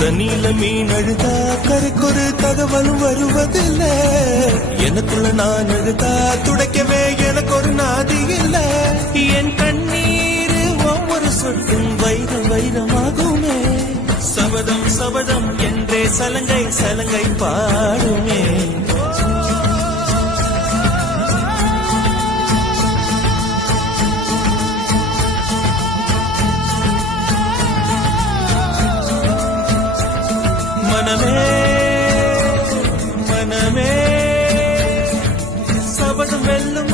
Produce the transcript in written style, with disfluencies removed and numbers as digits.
தண்ணியில மீன் அழுதா கரைக்கொரு தகவலும் வருவதில்ல. எனக்குள்ள நான் அழுதா துடைக்கவே எனக்கு ஒரு நாதி இல்ல. என் கண்ணீர் ஒவ்வொரு சொட்டும் வைரம் வைரமாகுமே. சபதம் சபதம் என்றே சலங்கை சலங்கை பாடுமே. மனமே மனமே சபதம் வெல்லும்